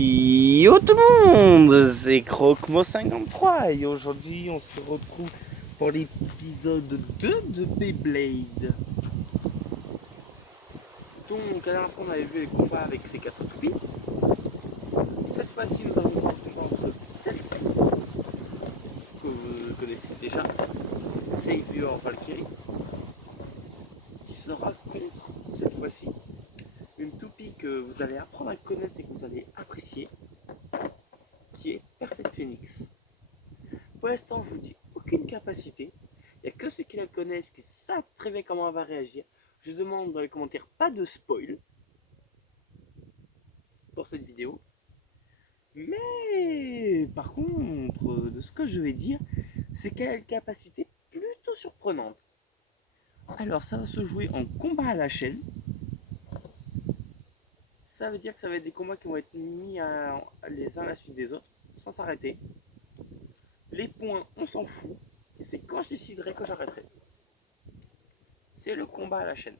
Yo tout le monde, c'est Croquemot53 et aujourd'hui on se retrouve pour l'épisode 2 de Beyblade. Donc la dernière fois on avait vu les combats avec ces 4 toupies. Cette fois-ci nous avons un combat entre celle-ci, que vous connaissez déjà, Savior Valkyrie, qui sera contre cette fois-ci une toupie que vous allez apprendre à connaître et que vous allez apprécier, qui est Perfect Phoenix. Pour l'instant, je vous dis aucune capacité. Il n'y a que ceux qui la connaissent qui savent très bien comment elle va réagir. Je demande dans les commentaires pas de spoil pour cette vidéo. Mais par contre, de ce que je vais dire, c'est qu'elle a une capacité plutôt surprenante. Alors, ça va se jouer en combat à la chaîne. Ça veut dire que ça va être des combats qui vont être mis les uns à la suite des autres, sans s'arrêter. Les points, on s'en fout. Et c'est quand je déciderai que j'arrêterai. C'est le combat à la chaîne.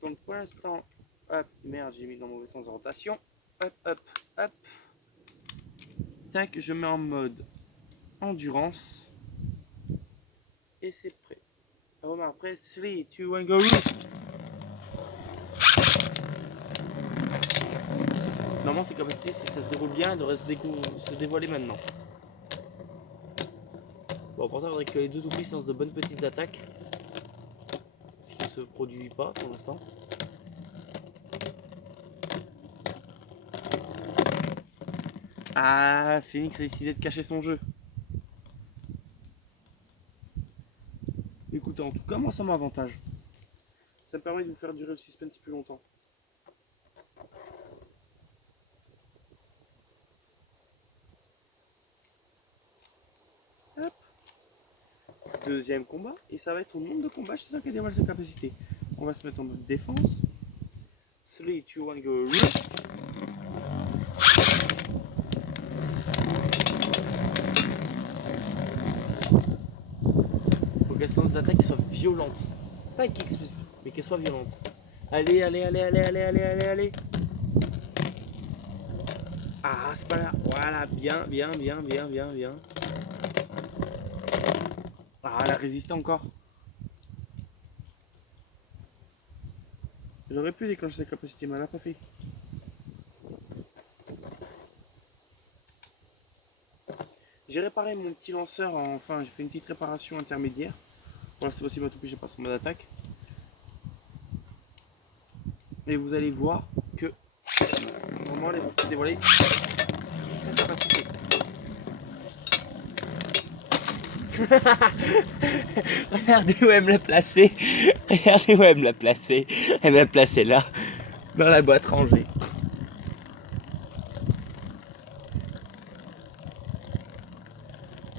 Donc pour l'instant, hop, merde, j'ai mis dans le mauvais sens de rotation. Hop, hop, hop. Tac, je mets en mode endurance. Et c'est prêt. Alors après, 3, 2, 1, go. Normalement, ces capacités, si ça se déroule bien, elles devraient se dévoiler maintenant. Bon, pour ça, il faudrait que les deux toupies lancent de bonnes petites attaques. Ce qui ne se produit pas pour l'instant. Ah, Phoenix a décidé de cacher son jeu. Écoutez, en tout cas, moi, ça m'avantage. Ça me permet de vous faire durer le suspense plus longtemps. Hop. Deuxième combat, et ça va être au nombre de combats, c'est ça qui dévoile sa capacité. On va se mettre en mode défense. 3, 2, 1, go. Faut qu'elle lance des attaques qui soient violentes. Pas qui explosent, mais qu'elles soient violentes. Allez, allez, allez, allez, allez, allez, allez, allez. Ah, c'est pas là. Voilà, bien, bien, bien, bien, bien, bien. Ah, elle a résisté encore. J'aurais pu déclencher sa capacité, mais elle n'a pas fait. J'ai réparé mon petit lanceur, enfin j'ai fait une petite réparation intermédiaire. Voilà, cette fois-ci ma toupie, j'ai pas son mode attaque. Et vous allez voir que normalement elle va se dévoiler sa capacité. Regardez où elle me l'a placé. Regardez où elle me l'a placé. Elle me l'a placé là, dans la boîte rangée.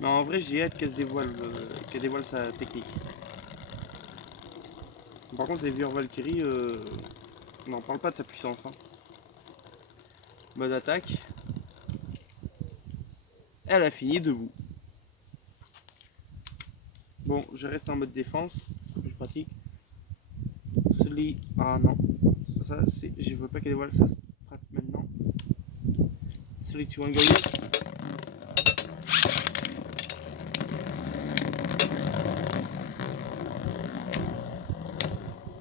Non, en vrai, j'ai hâte qu'elle dévoile sa technique. Par contre, les vieux Valkyrie, on n'en parle pas de sa puissance. Hein. Mode attaque. Elle a fini debout. Bon, je reste en mode défense, c'est plus pratique. Celui. Ah non. Ça, c'est. Je veux pas qu'elle dévoile ça frappe maintenant. Celui tu vas gagner.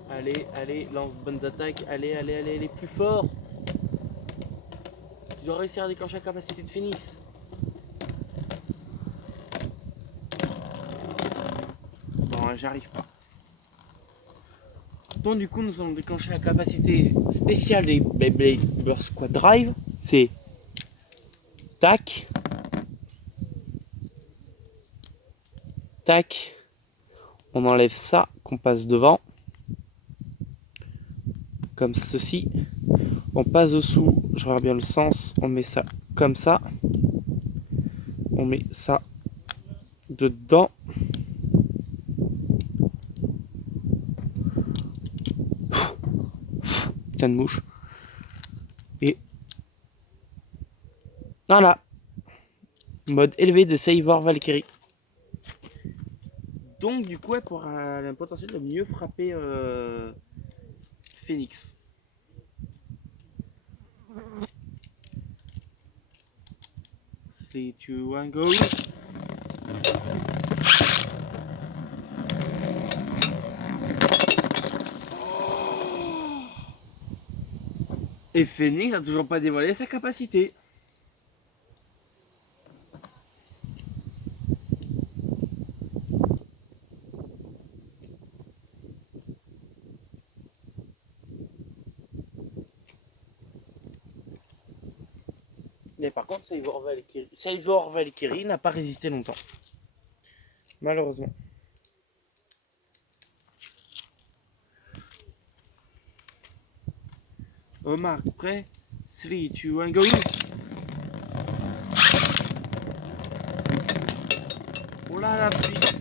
Allez, allez, lance de bonnes attaques. Allez, allez, allez, allez, plus fort. Tu dois réussir à déclencher la capacité de Phoenix. Non, j'arrive pas. Donc du coup, nous allons déclencher la capacité spéciale des Beyblade Burst Quad Drive. C'est tac, tac. On enlève ça qu'on passe devant, comme ceci. On passe dessous, je regarde bien le sens, on met ça comme ça. On met ça dedans. Putain de mouche. Et voilà. Mode élevé de Savior Valkyrie. Donc du coup, elle pourra le potentiel de mieux frapper Phoenix. 3, 2, 1, go. Et Phoenix n'a toujours pas dévoilé sa capacité. Mais par contre, Savor Valkyrie n'a pas résisté longtemps. Malheureusement. Omar, prêt? 3, 2, 1, go! Oh là la puissance!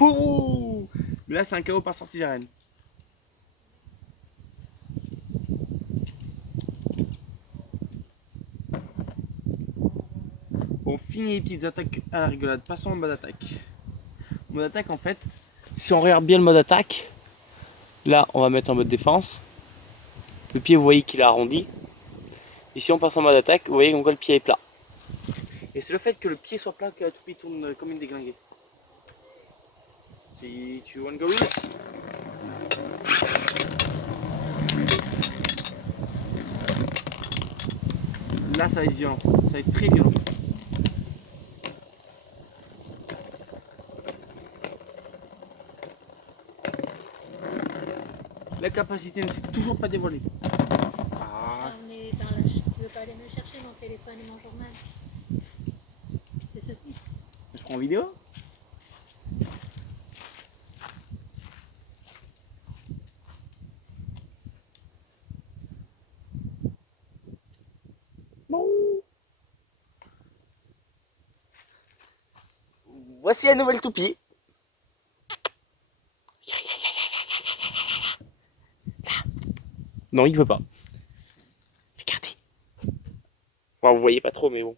Oh! Mais là, c'est un KO par sortie d'arène. On finit les petites attaques à la rigolade. Passons en mode attaque. Mode attaque, en fait, si on regarde bien le mode attaque, là, on va mettre en mode défense. Le pied, vous voyez qu'il est arrondi. Et si on passe en mode attaque, vous voyez que le pied est plat. Et c'est le fait que le pied soit plat que la toupie tourne comme une déglinguée. Si tu veux go. Là, ça va être violent. Ça va être très violent. La capacité ne s'est toujours pas dévoilée. Ah, tu veux pas aller me chercher mon téléphone et mon journal? C'est ceci. Je prends en vidéo. Bon. Voici la nouvelle toupie. Non, il veut pas. Regardez. Bon, vous voyez pas trop, mais bon.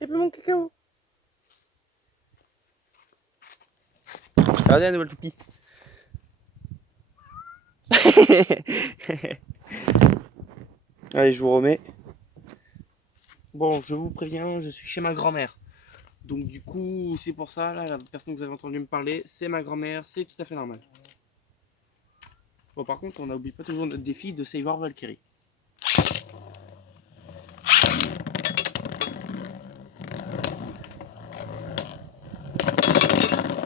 Il peut mon cacao. Regardez la nouvelle toupie. Allez, je vous remets. Bon, je vous préviens, je suis chez ma grand-mère. Donc du coup, c'est pour ça, là, la personne que vous avez entendu me parler, c'est ma grand-mère, c'est tout à fait normal. Bon, par contre, on n'oublie pas toujours notre défi de Savor Valkyrie.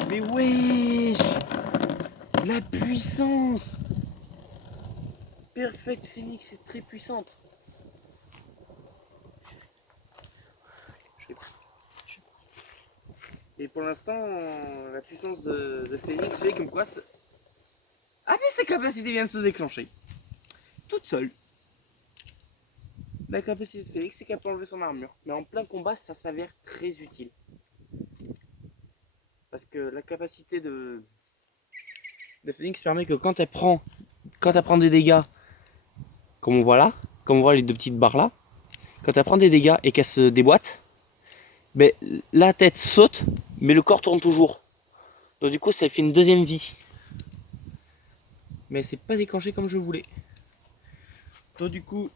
Mais wesh, la puissance. Perfect Phoenix est très puissante. Et pour l'instant, la puissance de Phoenix fait comme quoi... Ah mais sa capacité vient de se déclencher. Toute seule. La capacité de Phoenix, c'est qu'elle peut enlever son armure. Mais en plein combat, ça s'avère très utile. Parce que la capacité de Phoenix permet que quand elle prend des dégâts, comme on voit là, comme on voit les deux petites barres là, quand elle prend des dégâts et qu'elle se déboîte, ben, la tête saute, mais le corps tourne toujours. Donc du coup, ça fait une deuxième vie. Mais c'est pas déclenché comme je voulais. Donc du coup,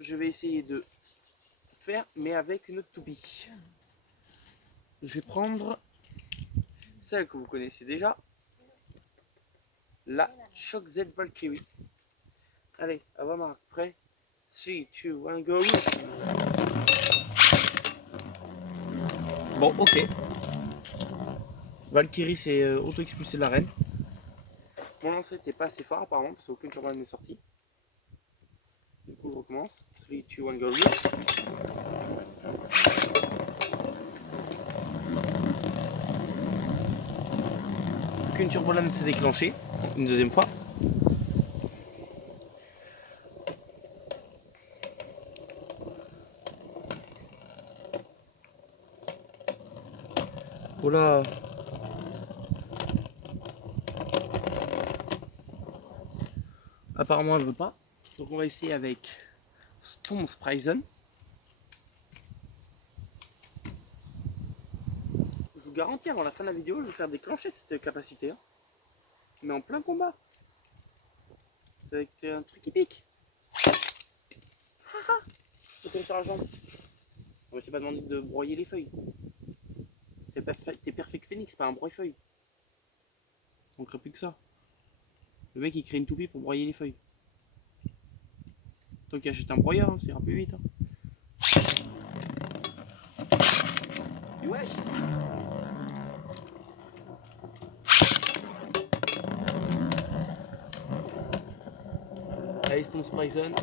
je vais essayer de faire, mais avec une autre toupie. Je vais prendre celle que vous connaissez déjà, la Shock Z Valkyrie. Allez, à votre marque, prêt? 3, 2, 1, go! Bon, ok. Valkyrie s'est auto-expulsé de l'arène. Mon lancer n'était pas assez fort apparemment, parce qu'aucune turbine n'est sortie. Du coup, je recommence. 3, 2, 1, go! Aucune turbolane s'est déclenchée une deuxième fois. Oh là! Apparemment, elle veut pas. Donc, on va essayer avec Storm Sprison. Je vous garantis, avant la fin de la vidéo, je vais faire déclencher cette capacité. Hein. Mais en plein combat. Avec un truc qui pique. Le commissaire agent. On m'avait pas demandé de broyer les feuilles. T'es Perfect Phoenix, pas un broye-feuille. On crée plus que ça. Le mec il crée une toupie pour broyer les feuilles. Toi qui achètes un broyeur, hein, ça ira plus vite. Hein. Et wesh! Allez, Stone Sprison.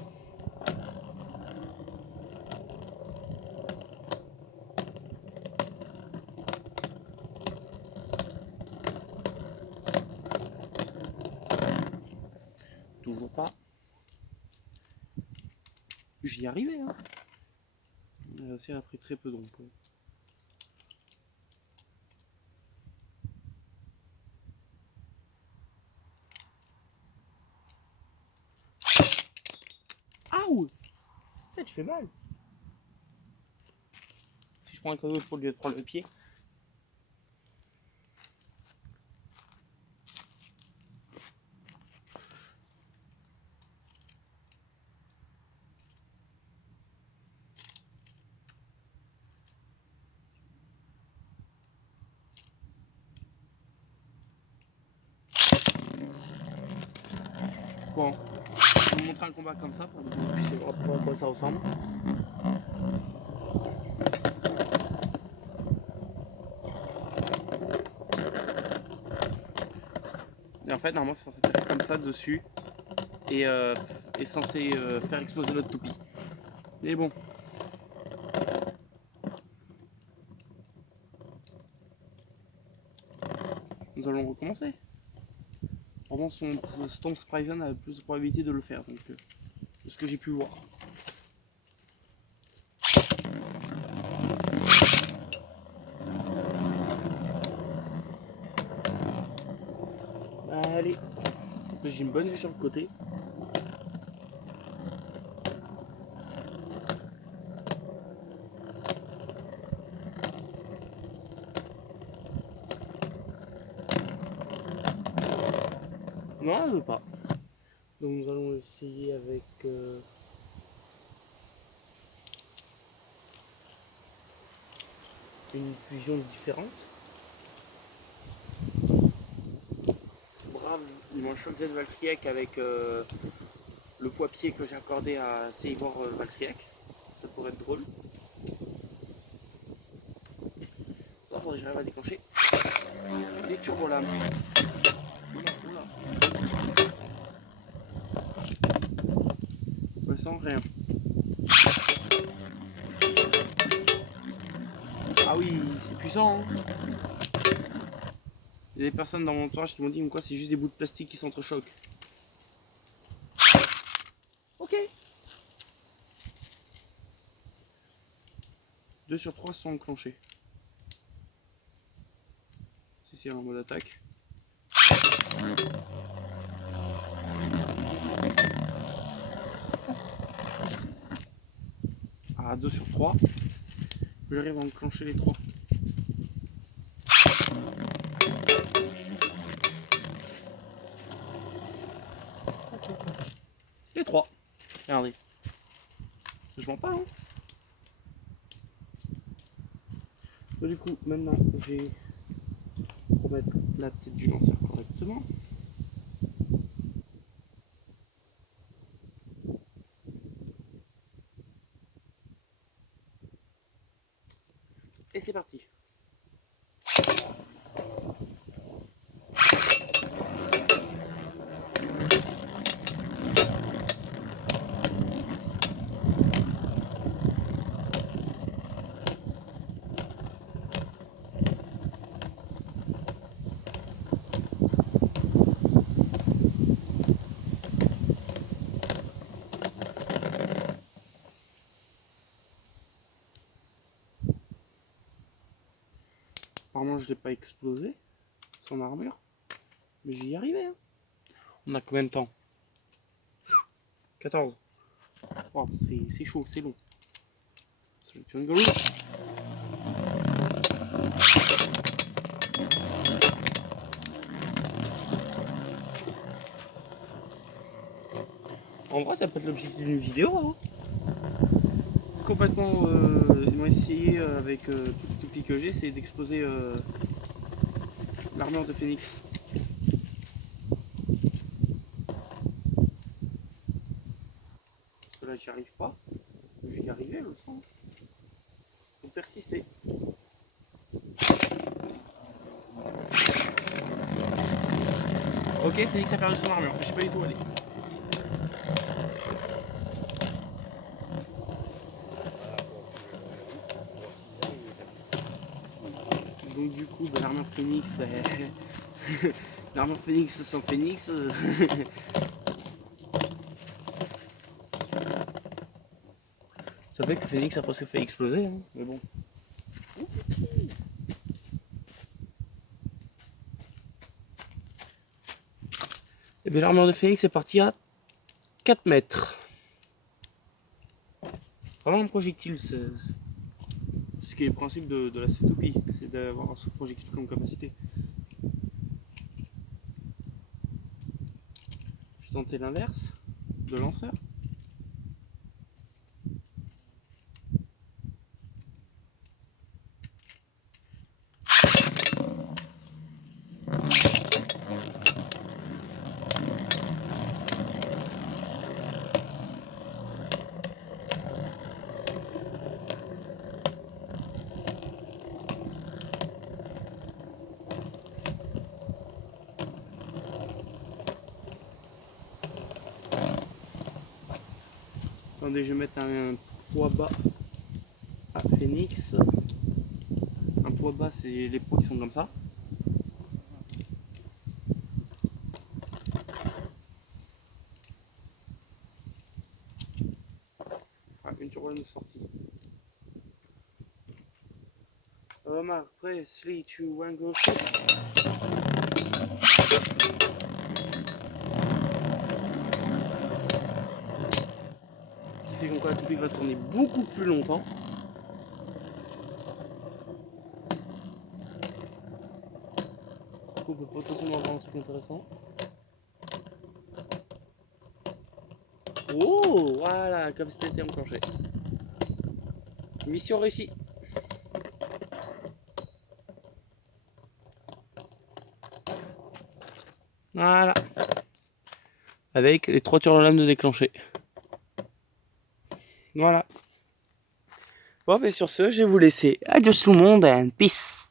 Toujours pas. J'y arrivais, hein. Ça a pris très peu donc. Aouh! Ça, tu fais mal. Si je prends un cadeau au lieu de prendre le pied. Bon, je vais vous montrer un combat comme ça pour que vous puissiez voir à quoi ça ressemble. Et en fait, normalement, c'est censé être comme ça dessus et est censé faire exploser notre toupie. Mais bon. Nous allons recommencer. Vraiment, son Storm Sprison a plus de probabilité de le faire, donc de ce que j'ai pu voir. Allez, j'ai une bonne vue sur le côté. Non, elle ne veut pas. Donc nous allons essayer avec une fusion différente. Brave, il mange Shock Z Valtryek avec le poids-pied que j'ai accordé à Seivor Valtryek. Ça pourrait être drôle. Il faudrait que j'arrive à déclencher les turbolames. Oula. Je sens rien. Ah oui, c'est puissant. Hein. Il y a des personnes dans mon entourage qui m'ont dit que c'est juste des bouts de plastique qui s'entrechoquent. Ok. 2 sur 3 sont enclenchés. C'est en mode attaque. À 2 sur 3. J'arrive à enclencher les 3. Les 3. Regardez. Je mens pas, hein. Donc, du coup, maintenant, je vais remettre la tête du lanceur correctement. Et c'est parti. Apparemment, je ne l'ai pas explosé, son armure. Mais j'y arrivais. Hein. On a combien de temps? 14. Oh, c'est chaud, c'est long. C'est rigolo. En vrai, ça peut être l'objectif d'une vidéo. Hein. complètement, ils m'ont essayé avec tous les toupies que j'ai, c'est d'exposer l'armure de Phénix. Parce que là j'y arrive pas, je vais y arriver je le sens. Faut persister. Ok, Phénix a perdu son armure, mais je sais pas du tout où aller. Donc du coup, bah, l'armure Phénix, bah, l'armure Phénix sans Phénix. Ça fait que Phénix a presque fait exploser, hein, mais bon. Et bien l'armure de Phénix est partie à 4 mètres. Vraiment un projectile, c'est ce qui est le principe de la Cétopie, c'est d'avoir un projectile comme capacité. Je vais tenter l'inverse de lanceur. Attendez, je vais mettre un poids bas à Phénix. Un poids bas, c'est les poids qui sont comme ça. Ah, une turbine de sortie. Omar, press 3, 2, 1, go. Ce qui fait qu'on la toupie va tourner beaucoup plus longtemps. On peut potentiellement avoir un truc intéressant. Oh, voilà, comme c'était été enclenché. Mission réussie. Voilà. Avec les 3 turbolames de déclencher. Voilà. Bon, mais sur ce, je vais vous laisser. Adios tout le monde, and peace.